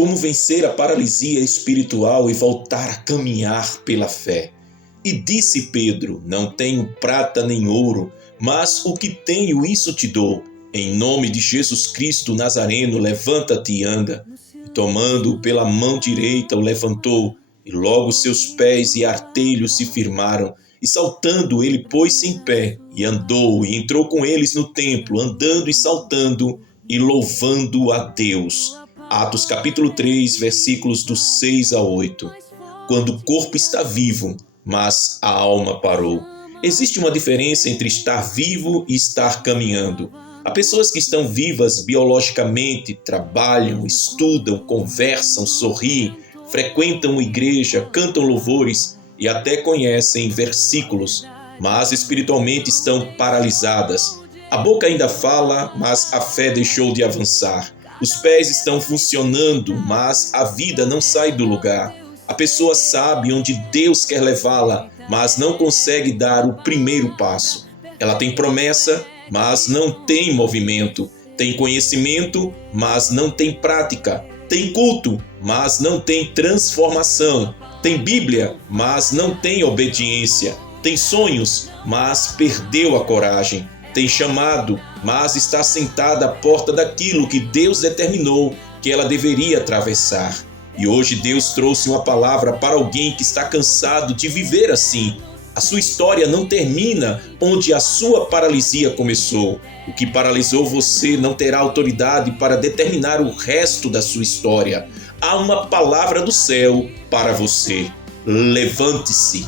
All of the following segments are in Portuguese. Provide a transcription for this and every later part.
Como vencer a paralisia espiritual e voltar a caminhar pela fé. E disse Pedro: não tenho prata nem ouro, mas o que tenho isso te dou. Em nome de Jesus Cristo Nazareno, levanta-te e anda. E tomando-o pela mão direita, o levantou, e logo seus pés e artelhos se firmaram. E saltando, ele pôs-se em pé, e andou, e entrou com eles no templo, andando e saltando, e louvando a Deus. Atos capítulo 3, versículos do 6 a 8. Quando o corpo está vivo, mas a alma parou. Existe uma diferença entre estar vivo e estar caminhando. Há pessoas que estão vivas biologicamente, trabalham, estudam, conversam, sorriem, frequentam igreja, cantam louvores e até conhecem versículos, mas espiritualmente estão paralisadas. A boca ainda fala, mas a fé deixou de avançar. Os pés estão funcionando, mas a vida não sai do lugar. A pessoa sabe onde Deus quer levá-la, mas não consegue dar o primeiro passo. Ela tem promessa, mas não tem movimento. Tem conhecimento, mas não tem prática. Tem culto, mas não tem transformação. Tem Bíblia, mas não tem obediência. Tem sonhos, mas perdeu a coragem. Tem chamado, mas está sentada à porta daquilo que Deus determinou que ela deveria atravessar. E hoje Deus trouxe uma palavra para alguém que está cansado de viver assim. A sua história não termina onde a sua paralisia começou. O que paralisou você não terá autoridade para determinar o resto da sua história. Há uma palavra do céu para você. Levante-se.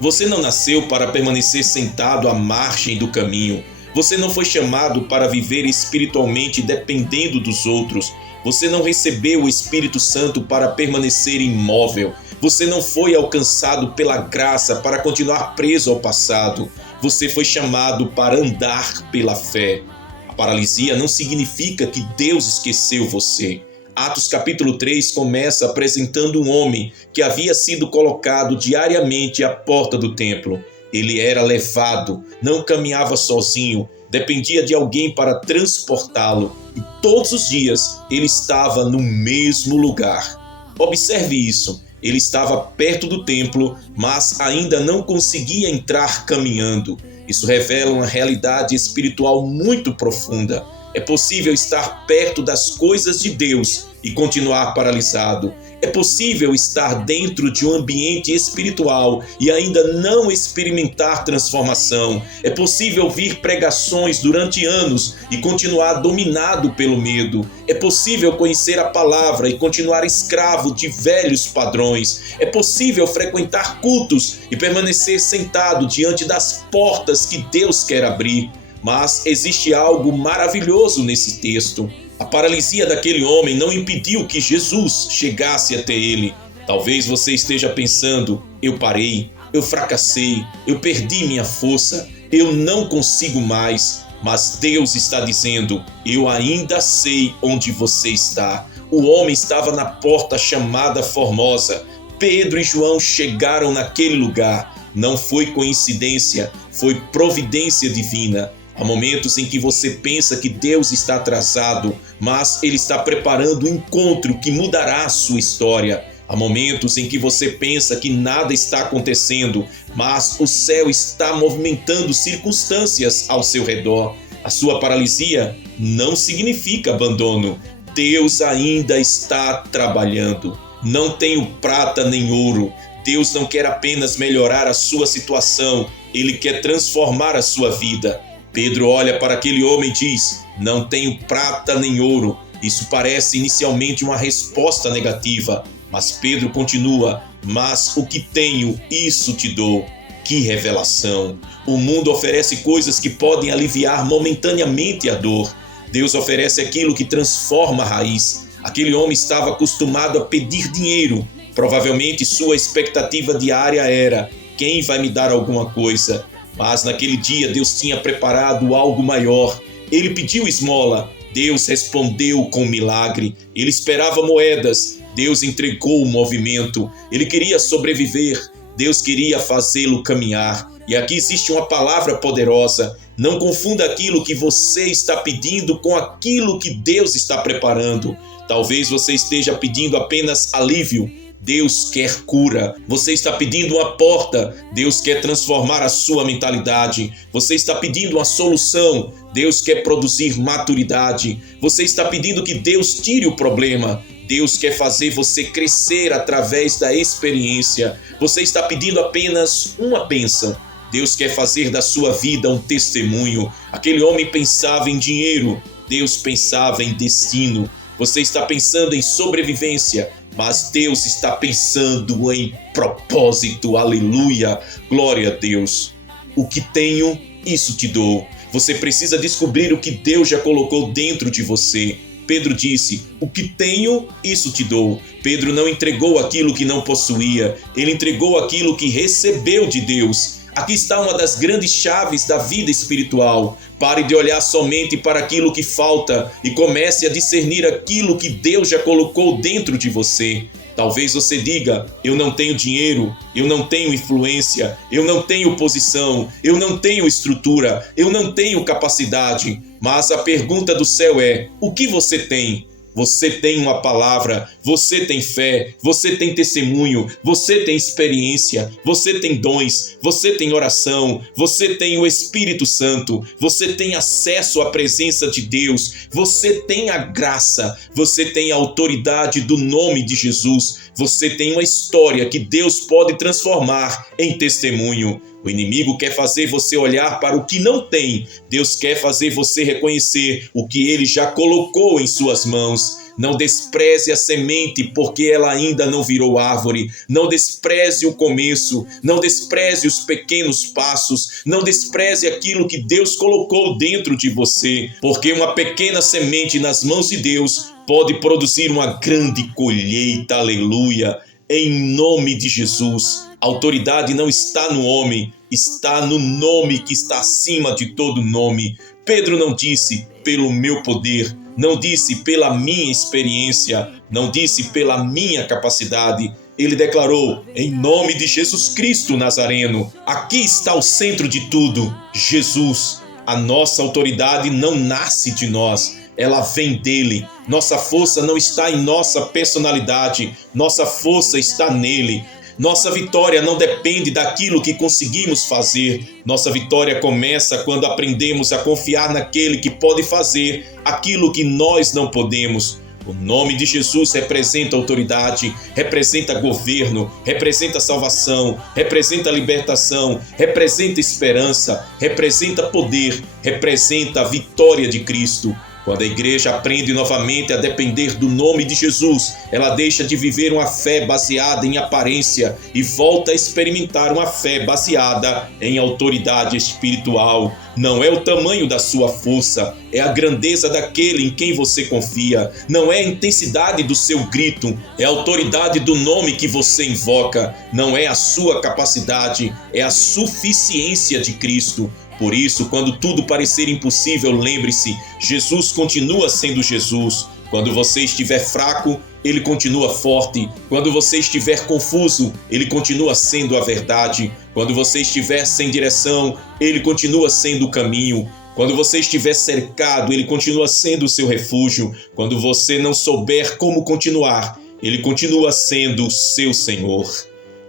Você não nasceu para permanecer sentado à margem do caminho. Você não foi chamado para viver espiritualmente dependendo dos outros. Você não recebeu o Espírito Santo para permanecer imóvel. Você não foi alcançado pela graça para continuar preso ao passado. Você foi chamado para andar pela fé. A paralisia não significa que Deus esqueceu você. Atos capítulo 3 começa apresentando um homem que havia sido colocado diariamente à porta do templo. Ele era levado, não caminhava sozinho, dependia de alguém para transportá-lo. E todos os dias ele estava no mesmo lugar. Observe isso. Ele estava perto do templo, mas ainda não conseguia entrar caminhando. Isso revela uma realidade espiritual muito profunda. É possível estar perto das coisas de Deus e continuar paralisado. É possível estar dentro de um ambiente espiritual e ainda não experimentar transformação. É possível ouvir pregações durante anos e continuar dominado pelo medo. É possível conhecer a palavra e continuar escravo de velhos padrões. É possível frequentar cultos e permanecer sentado diante das portas que Deus quer abrir. Mas existe algo maravilhoso nesse texto. A paralisia daquele homem não impediu que Jesus chegasse até ele. Talvez você esteja pensando: eu parei, eu fracassei, eu perdi minha força, eu não consigo mais. Mas Deus está dizendo: eu ainda sei onde você está. O homem estava na porta chamada Formosa. Pedro e João chegaram naquele lugar. Não foi coincidência, foi providência divina. Há momentos em que você pensa que Deus está atrasado, mas Ele está preparando um encontro que mudará a sua história. Há momentos em que você pensa que nada está acontecendo, mas o céu está movimentando circunstâncias ao seu redor. A sua paralisia não significa abandono. Deus ainda está trabalhando. Não tenho prata nem ouro. Deus não quer apenas melhorar a sua situação, Ele quer transformar a sua vida. Pedro olha para aquele homem e diz: não tenho prata nem ouro. Isso parece inicialmente uma resposta negativa, mas Pedro continua: mas o que tenho, isso te dou. Que revelação! O mundo oferece coisas que podem aliviar momentaneamente a dor. Deus oferece aquilo que transforma a raiz. Aquele homem estava acostumado a pedir dinheiro. Provavelmente sua expectativa diária era: quem vai me dar alguma coisa? Mas naquele dia Deus tinha preparado algo maior. Ele pediu esmola. Deus respondeu com milagre. Ele esperava moedas. Deus entregou o movimento. Ele queria sobreviver. Deus queria fazê-lo caminhar. E aqui existe uma palavra poderosa. Não confunda aquilo que você está pedindo com aquilo que Deus está preparando. Talvez você esteja pedindo apenas alívio. Deus quer cura. Você está pedindo uma porta. Deus quer transformar a sua mentalidade. Você está pedindo uma solução. Deus quer produzir maturidade. Você está pedindo que Deus tire o problema. Deus quer fazer você crescer através da experiência. Você está pedindo apenas uma bênção. Deus quer fazer da sua vida um testemunho. Aquele homem pensava em dinheiro. Deus pensava em destino. Você está pensando em sobrevivência, mas Deus está pensando em propósito. Aleluia! Glória a Deus. O que tenho, isso te dou. Você precisa descobrir o que Deus já colocou dentro de você. Pedro disse: o que tenho, isso te dou. Pedro não entregou aquilo que não possuía. Ele entregou aquilo que recebeu de Deus. Aqui está uma das grandes chaves da vida espiritual. Pare de olhar somente para aquilo que falta e comece a discernir aquilo que Deus já colocou dentro de você. Talvez você diga: eu não tenho dinheiro, eu não tenho influência, eu não tenho posição, eu não tenho estrutura, eu não tenho capacidade. Mas a pergunta do céu é: o que você tem? Você tem uma palavra, você tem fé, você tem testemunho, você tem experiência, você tem dons, você tem oração, você tem o Espírito Santo, você tem acesso à presença de Deus, você tem a graça, você tem a autoridade do nome de Jesus, você tem uma história que Deus pode transformar em testemunho. O inimigo quer fazer você olhar para o que não tem. Deus quer fazer você reconhecer o que Ele já colocou em suas mãos. Não despreze a semente porque ela ainda não virou árvore. Não despreze o começo. Não despreze os pequenos passos. Não despreze aquilo que Deus colocou dentro de você. Porque uma pequena semente nas mãos de Deus pode produzir uma grande colheita. Aleluia! Em nome de Jesus. A autoridade não está no homem, está no nome que está acima de todo nome. Pedro não disse pelo meu poder, não disse pela minha experiência, não disse pela minha capacidade. Ele declarou: em nome de Jesus Cristo Nazareno. Aqui está o centro de tudo, Jesus. A nossa autoridade não nasce de nós, ela vem dele. Nossa força não está em nossa personalidade, nossa força está nele. Nossa vitória não depende daquilo que conseguimos fazer. Nossa vitória começa quando aprendemos a confiar naquele que pode fazer aquilo que nós não podemos. O nome de Jesus representa autoridade, representa governo, representa salvação, representa libertação, representa esperança, representa poder, representa a vitória de Cristo. Quando a igreja aprende novamente a depender do nome de Jesus, ela deixa de viver uma fé baseada em aparência e volta a experimentar uma fé baseada em autoridade espiritual. Não é o tamanho da sua força, é a grandeza daquele em quem você confia. Não é a intensidade do seu grito, é a autoridade do nome que você invoca. Não é a sua capacidade, é a suficiência de Cristo. Por isso, quando tudo parecer impossível, lembre-se, Jesus continua sendo Jesus. Quando você estiver fraco, Ele continua forte. Quando você estiver confuso, Ele continua sendo a verdade. Quando você estiver sem direção, Ele continua sendo o caminho. Quando você estiver cercado, Ele continua sendo o seu refúgio. Quando você não souber como continuar, Ele continua sendo o seu Senhor.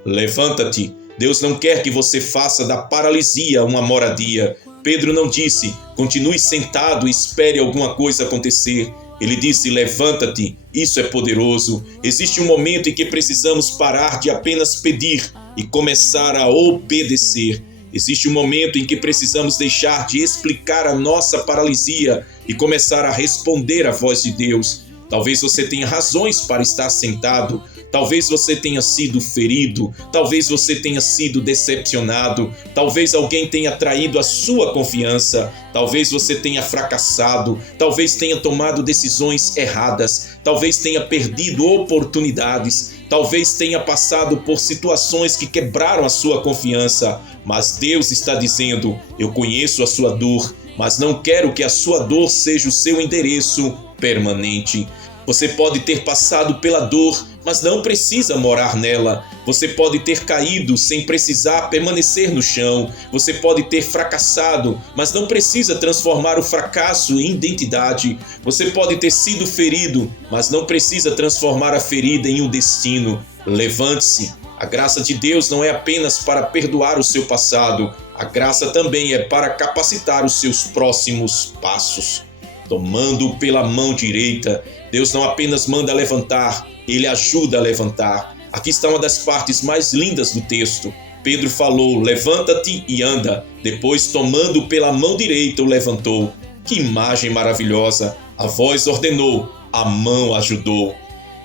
Levanta-te. Deus não quer que você faça da paralisia uma moradia. Pedro não disse: continue sentado e espere alguma coisa acontecer. Ele disse: levanta-te, isso é poderoso. Existe um momento em que precisamos parar de apenas pedir e começar a obedecer. Existe um momento em que precisamos deixar de explicar a nossa paralisia e começar a responder à voz de Deus. Talvez você tenha razões para estar sentado. Talvez você tenha sido ferido, talvez você tenha sido decepcionado, talvez alguém tenha traído a sua confiança, talvez você tenha fracassado, talvez tenha tomado decisões erradas, talvez tenha perdido oportunidades, talvez tenha passado por situações que quebraram a sua confiança, mas Deus está dizendo: eu conheço a sua dor, mas não quero que a sua dor seja o seu endereço permanente. Você pode ter passado pela dor, mas não precisa morar nela. Você pode ter caído sem precisar permanecer no chão. Você pode ter fracassado, mas não precisa transformar o fracasso em identidade. Você pode ter sido ferido, mas não precisa transformar a ferida em um destino. Levante-se. A graça de Deus não é apenas para perdoar o seu passado. A graça também é para capacitar os seus próximos passos. Tomando pela mão direita, Deus não apenas manda levantar, Ele ajuda a levantar. Aqui está uma das partes mais lindas do texto. Pedro falou, levanta-te e anda. Depois, tomando pela mão direita, o levantou. Que imagem maravilhosa! A voz ordenou, a mão ajudou.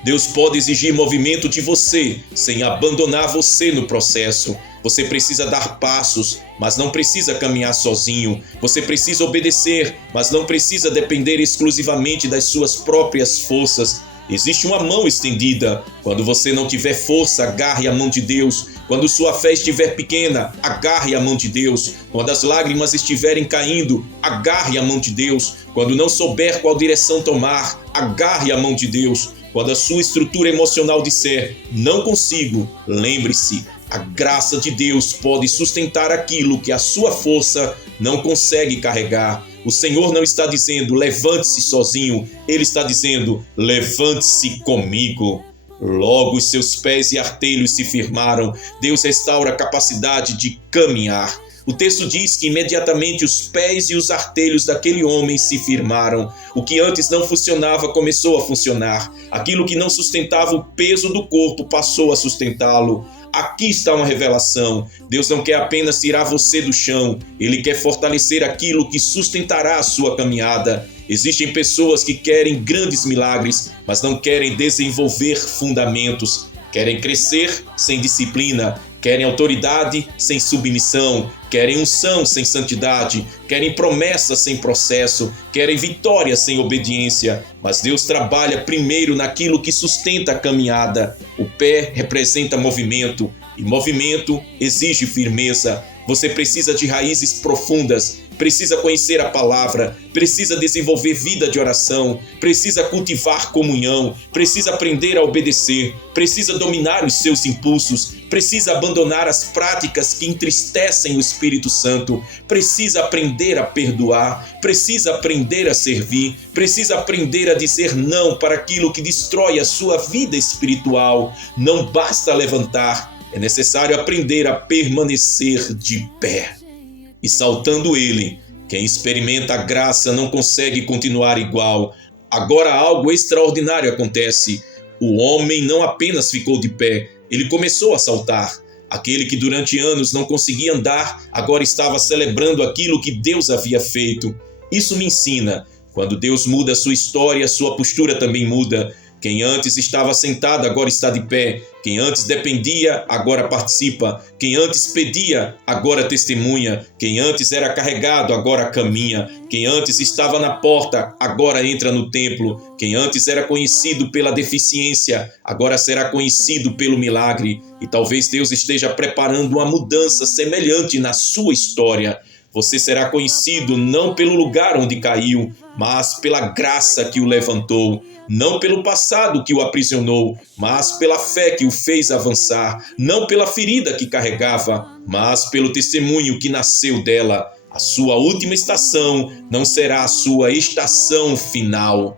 Deus pode exigir movimento de você, sem abandonar você no processo. Você precisa dar passos, mas não precisa caminhar sozinho. Você precisa obedecer, mas não precisa depender exclusivamente das suas próprias forças. Existe uma mão estendida. Quando você não tiver força, agarre a mão de Deus. Quando sua fé estiver pequena, agarre a mão de Deus. Quando as lágrimas estiverem caindo, agarre a mão de Deus. Quando não souber qual direção tomar, agarre a mão de Deus. Quando a sua estrutura emocional disser, não consigo, lembre-se, a graça de Deus pode sustentar aquilo que a sua força não consegue carregar. O Senhor não está dizendo, levante-se sozinho, Ele está dizendo, levante-se comigo. Logo os seus pés e artelhos se firmaram. Deus restaura a capacidade de caminhar. O texto diz que imediatamente os pés e os artelhos daquele homem se firmaram. O que antes não funcionava começou a funcionar. Aquilo que não sustentava o peso do corpo passou a sustentá-lo. Aqui está uma revelação. Deus não quer apenas tirar você do chão. Ele quer fortalecer aquilo que sustentará a sua caminhada. Existem pessoas que querem grandes milagres, mas não querem desenvolver fundamentos. Querem crescer sem disciplina. Querem autoridade sem submissão, querem unção sem santidade, querem promessa sem processo, querem vitória sem obediência. Mas Deus trabalha primeiro naquilo que sustenta a caminhada. O pé representa movimento e movimento exige firmeza. Você precisa de raízes profundas, precisa conhecer a palavra, precisa desenvolver vida de oração, precisa cultivar comunhão, precisa aprender a obedecer, precisa dominar os seus impulsos, precisa abandonar as práticas que entristecem o Espírito Santo, precisa aprender a perdoar, precisa aprender a servir, precisa aprender a dizer não para aquilo que destrói a sua vida espiritual. Não basta levantar, é necessário aprender a permanecer de pé. E saltando ele, quem experimenta a graça não consegue continuar igual. Agora algo extraordinário acontece. O homem não apenas ficou de pé, ele começou a saltar. Aquele que durante anos não conseguia andar, agora estava celebrando aquilo que Deus havia feito. Isso me ensina, quando Deus muda a sua história, a sua postura também muda. Quem antes estava sentado, agora está de pé. Quem antes dependia, agora participa. Quem antes pedia, agora testemunha. Quem antes era carregado, agora caminha. Quem antes estava na porta, agora entra no templo. Quem antes era conhecido pela deficiência, agora será conhecido pelo milagre. E talvez Deus esteja preparando uma mudança semelhante na sua história. Você será conhecido não pelo lugar onde caiu, mas pela graça que o levantou. Não pelo passado que o aprisionou, mas pela fé que o fez avançar. Não pela ferida que carregava, mas pelo testemunho que nasceu dela. A sua última estação não será a sua estação final.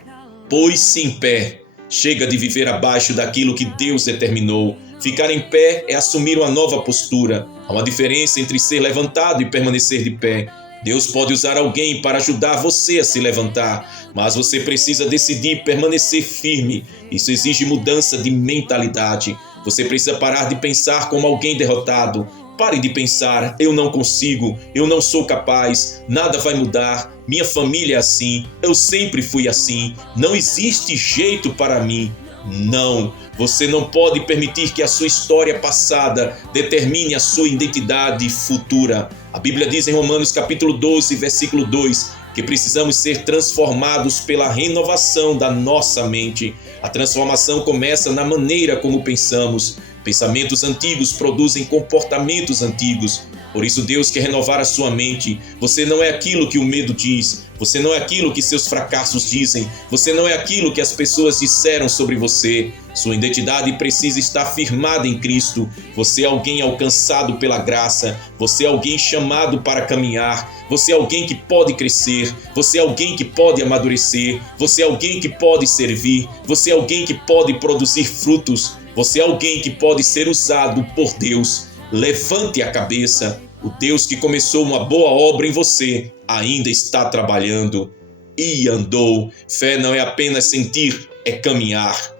Pôs-se em pé. Chega de viver abaixo daquilo que Deus determinou. Ficar em pé é assumir uma nova postura. Há uma diferença entre ser levantado e permanecer de pé. Deus pode usar alguém para ajudar você a se levantar, mas você precisa decidir permanecer firme. Isso exige mudança de mentalidade. Você precisa parar de pensar como alguém derrotado. Pare de pensar, eu não consigo, eu não sou capaz, nada vai mudar, minha família é assim, eu sempre fui assim, não existe jeito para mim. Não, você não pode permitir que a sua história passada determine a sua identidade futura. A Bíblia diz em Romanos capítulo 12, versículo 2, que precisamos ser transformados pela renovação da nossa mente. A transformação começa na maneira como pensamos. Pensamentos antigos produzem comportamentos antigos. Por isso Deus quer renovar a sua mente. Você não é aquilo que o medo diz. Você não é aquilo que seus fracassos dizem. Você não é aquilo que as pessoas disseram sobre você. Sua identidade precisa estar firmada em Cristo. Você é alguém alcançado pela graça. Você é alguém chamado para caminhar. Você é alguém que pode crescer. Você é alguém que pode amadurecer. Você é alguém que pode servir. Você é alguém que pode produzir frutos. Você é alguém que pode ser usado por Deus. Levante a cabeça. O Deus que começou uma boa obra em você ainda está trabalhando. E andou. Fé não é apenas sentir, é caminhar.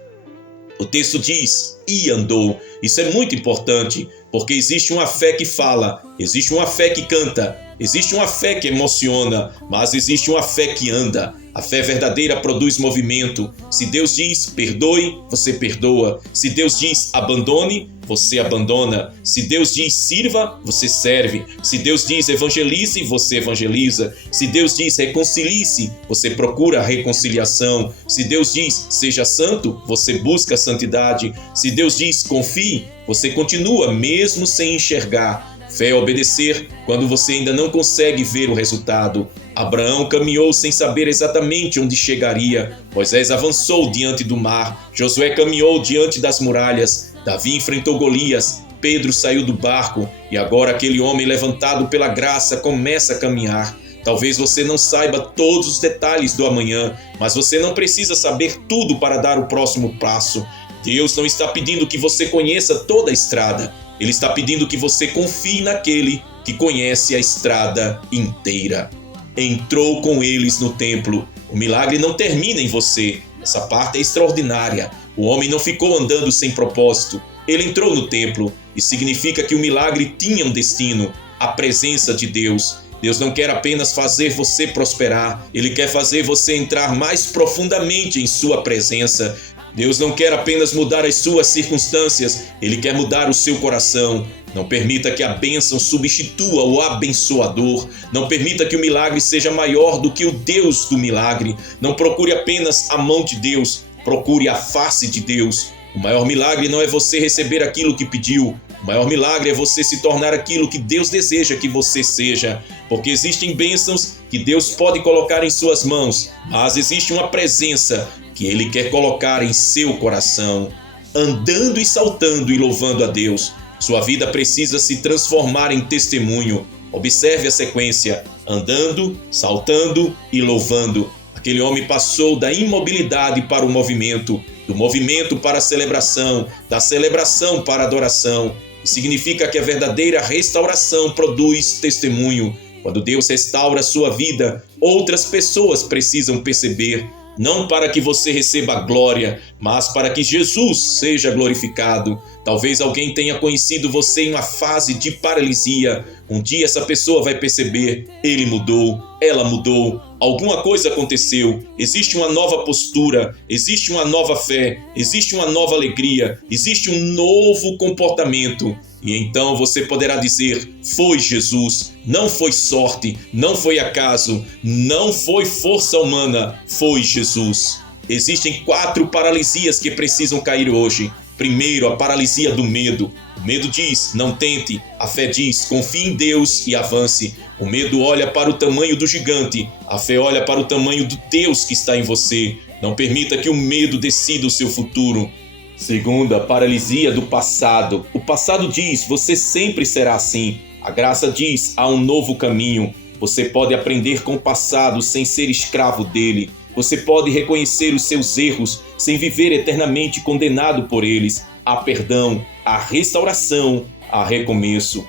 O texto diz, e andou. Isso é muito importante, porque existe uma fé que fala, existe uma fé que canta, existe uma fé que emociona, mas existe uma fé que anda. A fé verdadeira produz movimento. Se Deus diz perdoe, você perdoa. Se Deus diz abandone, você abandona. Se Deus diz sirva, você serve. Se Deus diz evangelize, você evangeliza. Se Deus diz reconcilie-se, você procura a reconciliação. Se Deus diz seja santo, você busca a santidade. Se Deus diz confie, você continua mesmo sem enxergar. Fé é obedecer quando você ainda não consegue ver o resultado. Abraão caminhou sem saber exatamente onde chegaria. Moisés avançou diante do mar. Josué caminhou diante das muralhas. Davi enfrentou Golias. Pedro saiu do barco. E agora aquele homem levantado pela graça começa a caminhar. Talvez você não saiba todos os detalhes do amanhã, mas você não precisa saber tudo para dar o próximo passo. Deus não está pedindo que você conheça toda a estrada. Ele está pedindo que você confie naquele que conhece a estrada inteira. Entrou com eles no templo. O milagre não termina em você. Essa parte é extraordinária. O homem não ficou andando sem propósito. Ele entrou no templo e significa que o milagre tinha um destino, a presença de Deus. Deus não quer apenas fazer você prosperar. Ele quer fazer você entrar mais profundamente em sua presença. Deus não quer apenas mudar as suas circunstâncias, Ele quer mudar o seu coração. Não permita que a bênção substitua o abençoador. Não permita que o milagre seja maior do que o Deus do milagre. Não procure apenas a mão de Deus, procure a face de Deus. O maior milagre não é você receber aquilo que pediu. O maior milagre é você se tornar aquilo que Deus deseja que você seja. Porque existem bênçãos que Deus pode colocar em suas mãos, mas existe uma presença que Ele quer colocar em seu coração. Andando e saltando e louvando a Deus. Sua vida precisa se transformar em testemunho. Observe a sequência: andando, saltando e louvando. Aquele homem passou da imobilidade para o movimento, do movimento para a celebração, da celebração para a adoração. Isso significa que a verdadeira restauração produz testemunho. Quando Deus restaura a sua vida, outras pessoas precisam perceber. Não para que você receba a glória, mas para que Jesus seja glorificado. Talvez alguém tenha conhecido você em uma fase de paralisia. Um dia essa pessoa vai perceber, ele mudou, ela mudou, alguma coisa aconteceu, existe uma nova postura, existe uma nova fé, existe uma nova alegria, existe um novo comportamento. E então você poderá dizer, foi Jesus, não foi sorte, não foi acaso, não foi força humana, foi Jesus. Existem 4 paralisias que precisam cair hoje. Primeiro, a paralisia do medo. O medo diz, não tente. A fé diz, confie em Deus e avance. O medo olha para o tamanho do gigante. A fé olha para o tamanho do Deus que está em você. Não permita que o medo decida o seu futuro. Segunda, a paralisia do passado. O passado diz, você sempre será assim. A graça diz, há um novo caminho. Você pode aprender com o passado sem ser escravo dele. Você pode reconhecer os seus erros sem viver eternamente condenado por eles. Há perdão, há restauração, há recomeço.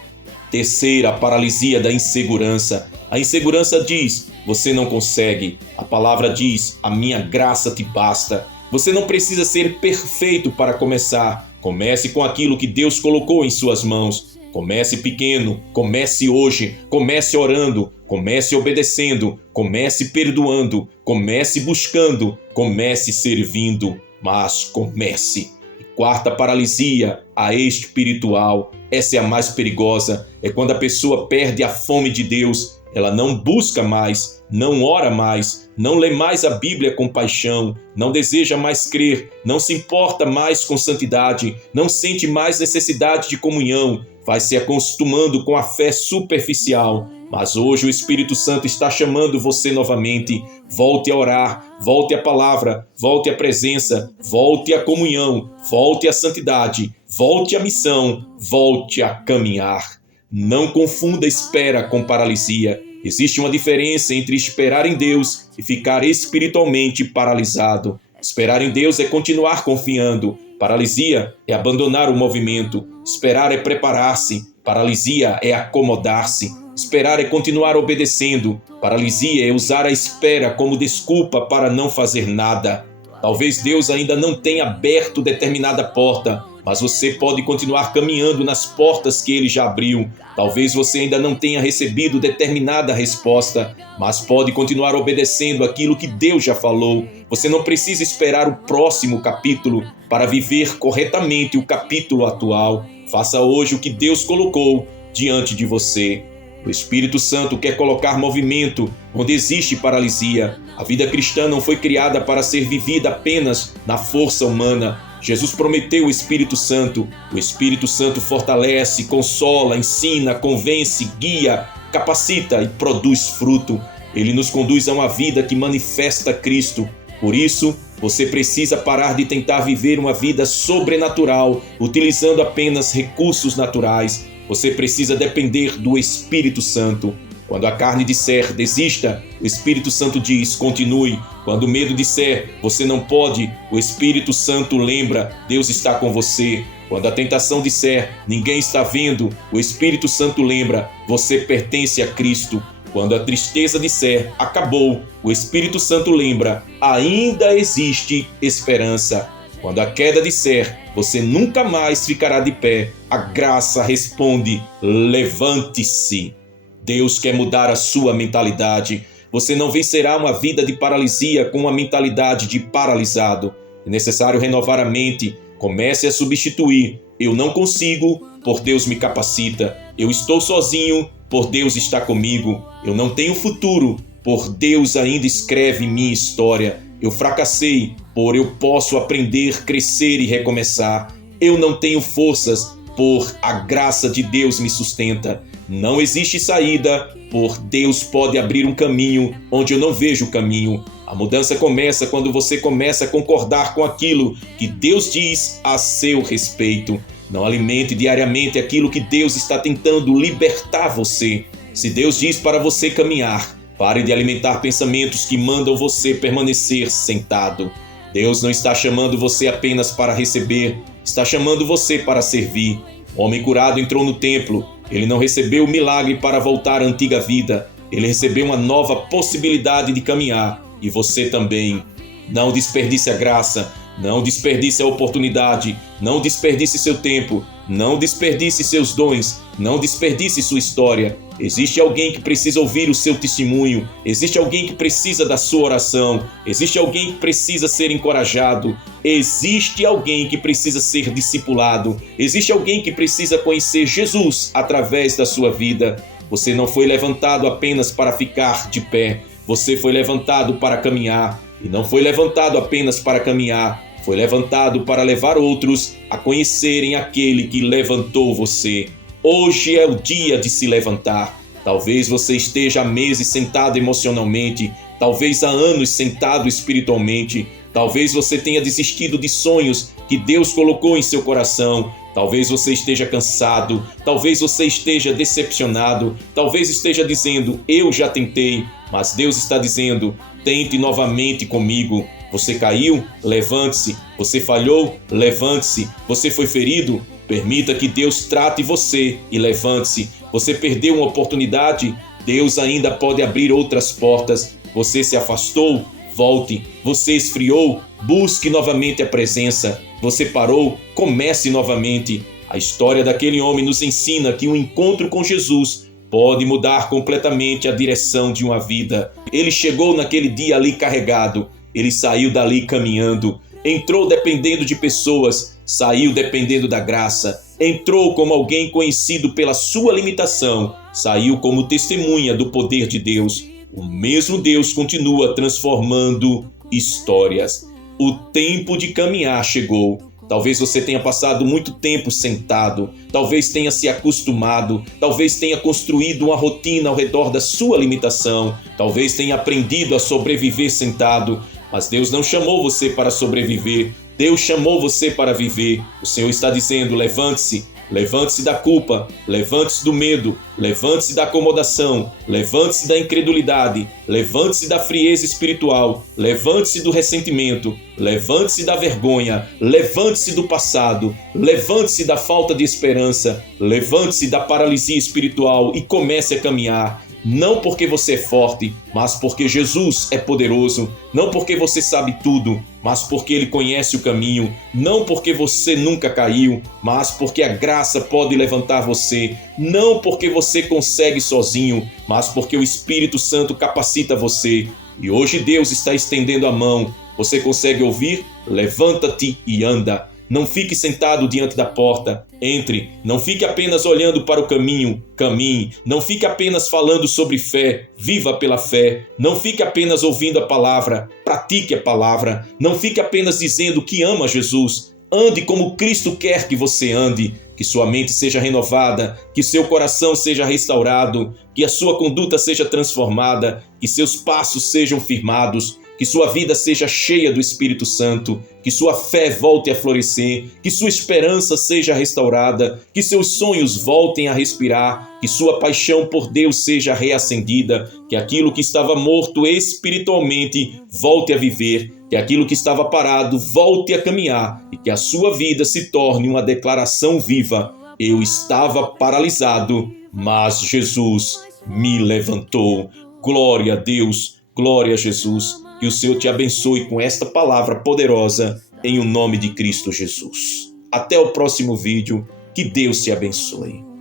Terceira, a paralisia da insegurança. A insegurança diz, você não consegue. A palavra diz, a minha graça te basta. Você não precisa ser perfeito para começar. Comece com aquilo que Deus colocou em suas mãos. Comece pequeno, comece hoje, comece orando, comece obedecendo, comece perdoando, comece buscando, comece servindo, mas comece. E quarta paralisia, a espiritual. Essa é a mais perigosa, é quando a pessoa perde a fome de Deus, ela não busca mais, não ora mais, não lê mais a Bíblia com paixão, não deseja mais crer, não se importa mais com santidade, não sente mais necessidade de comunhão, vai se acostumando com a fé superficial. Mas hoje o Espírito Santo está chamando você novamente. Volte a orar, volte à palavra, volte à presença, volte à comunhão, volte à santidade, volte à missão, volte a caminhar. Não confunda espera com paralisia. Existe uma diferença entre esperar em Deus e ficar espiritualmente paralisado. Esperar em Deus é continuar confiando. Paralisia é abandonar o movimento. Esperar é preparar-se. Paralisia é acomodar-se. Esperar é continuar obedecendo. Paralisia é usar a espera como desculpa para não fazer nada. Talvez Deus ainda não tenha aberto determinada porta, mas você pode continuar caminhando nas portas que Ele já abriu. Talvez você ainda não tenha recebido determinada resposta, mas pode continuar obedecendo aquilo que Deus já falou. Você não precisa esperar o próximo capítulo para viver corretamente o capítulo atual. Faça hoje o que Deus colocou diante de você. O Espírito Santo quer colocar movimento onde existe paralisia. A vida cristã não foi criada para ser vivida apenas na força humana. Jesus prometeu o Espírito Santo. O Espírito Santo fortalece, consola, ensina, convence, guia, capacita e produz fruto. Ele nos conduz a uma vida que manifesta Cristo. Por isso, você precisa parar de tentar viver uma vida sobrenatural, utilizando apenas recursos naturais. Você precisa depender do Espírito Santo. Quando a carne disser, desista, o Espírito Santo diz, continue. Quando o medo disser, você não pode, o Espírito Santo lembra, Deus está com você. Quando a tentação disser, ninguém está vendo, o Espírito Santo lembra, você pertence a Cristo. Quando a tristeza disser, acabou, o Espírito Santo lembra, ainda existe esperança. Quando a queda disser, você nunca mais ficará de pé, a graça responde, levante-se. Deus quer mudar a sua mentalidade. Você não vencerá uma vida de paralisia com uma mentalidade de paralisado. É necessário renovar a mente. Comece a substituir. Eu não consigo, por Deus me capacita. Eu estou sozinho, por Deus está comigo. Eu não tenho futuro, por Deus ainda escreve minha história. Eu fracassei, por eu posso aprender, crescer e recomeçar. Eu não tenho forças, por a graça de Deus me sustenta. Não existe saída, por Deus pode abrir um caminho onde eu não vejo o caminho. A mudança começa quando você começa a concordar com aquilo que Deus diz a seu respeito. Não alimente diariamente aquilo que Deus está tentando libertar você. Se Deus diz para você caminhar, pare de alimentar pensamentos que mandam você permanecer sentado. Deus não está chamando você apenas para receber, está chamando você para servir. O homem curado entrou no templo. Ele não recebeu o milagre para voltar à antiga vida. Ele recebeu uma nova possibilidade de caminhar. E você também. Não desperdice a graça. Não desperdice a oportunidade. Não desperdice seu tempo. Não desperdice seus dons. Não desperdice sua história. Existe alguém que precisa ouvir o seu testemunho. Existe alguém que precisa da sua oração. Existe alguém que precisa ser encorajado. Existe alguém que precisa ser discipulado. Existe alguém que precisa conhecer Jesus através da sua vida. Você não foi levantado apenas para ficar de pé. Você foi levantado para caminhar. E não foi levantado apenas para caminhar. Foi levantado para levar outros a conhecerem aquele que levantou você. Hoje é o dia de se levantar. Talvez você esteja há meses sentado emocionalmente, talvez há anos sentado espiritualmente, talvez você tenha desistido de sonhos que Deus colocou em seu coração, talvez você esteja cansado, talvez você esteja decepcionado, talvez esteja dizendo, eu já tentei, mas Deus está dizendo, tente novamente comigo. Você caiu? Levante-se. Você falhou? Levante-se. Você foi ferido? Permita que Deus trate você e levante-se. Você perdeu uma oportunidade? Deus ainda pode abrir outras portas. Você se afastou? Volte. Você esfriou? Busque novamente a presença. Você parou? Comece novamente. A história daquele homem nos ensina que um encontro com Jesus pode mudar completamente a direção de uma vida. Ele chegou naquele dia ali carregado. Ele saiu dali caminhando. Entrou dependendo de pessoas, saiu dependendo da graça, entrou como alguém conhecido pela sua limitação, saiu como testemunha do poder de Deus. O mesmo Deus continua transformando histórias. O tempo de caminhar chegou. Talvez você tenha passado muito tempo sentado, talvez tenha se acostumado, talvez tenha construído uma rotina ao redor da sua limitação, talvez tenha aprendido a sobreviver sentado, mas Deus não chamou você para sobreviver, Deus chamou você para viver. O Senhor está dizendo: levante-se, levante-se da culpa, levante-se do medo, levante-se da acomodação, levante-se da incredulidade, levante-se da frieza espiritual, levante-se do ressentimento, levante-se da vergonha, levante-se do passado, levante-se da falta de esperança, levante-se da paralisia espiritual e comece a caminhar. Não porque você é forte, mas porque Jesus é poderoso. Não porque você sabe tudo, mas porque Ele conhece o caminho. Não porque você nunca caiu, mas porque a graça pode levantar você. Não porque você consegue sozinho, mas porque o Espírito Santo capacita você. E hoje Deus está estendendo a mão. Você consegue ouvir? Levanta-te e anda. Não fique sentado diante da porta. Entre. Não fique apenas olhando para o caminho. Caminhe. Não fique apenas falando sobre fé. Viva pela fé. Não fique apenas ouvindo a palavra. Pratique a palavra. Não fique apenas dizendo que ama Jesus. Ande como Cristo quer que você ande. Que sua mente seja renovada. Que seu coração seja restaurado. Que a sua conduta seja transformada. Que seus passos sejam firmados. Que sua vida seja cheia do Espírito Santo, que sua fé volte a florescer, que sua esperança seja restaurada, que seus sonhos voltem a respirar, que sua paixão por Deus seja reacendida, que aquilo que estava morto espiritualmente volte a viver, que aquilo que estava parado volte a caminhar e que a sua vida se torne uma declaração viva. Eu estava paralisado, mas Jesus me levantou. Glória a Deus, glória a Jesus. Que o Senhor te abençoe com esta palavra poderosa em o nome de Cristo Jesus. Até o próximo vídeo. Que Deus te abençoe.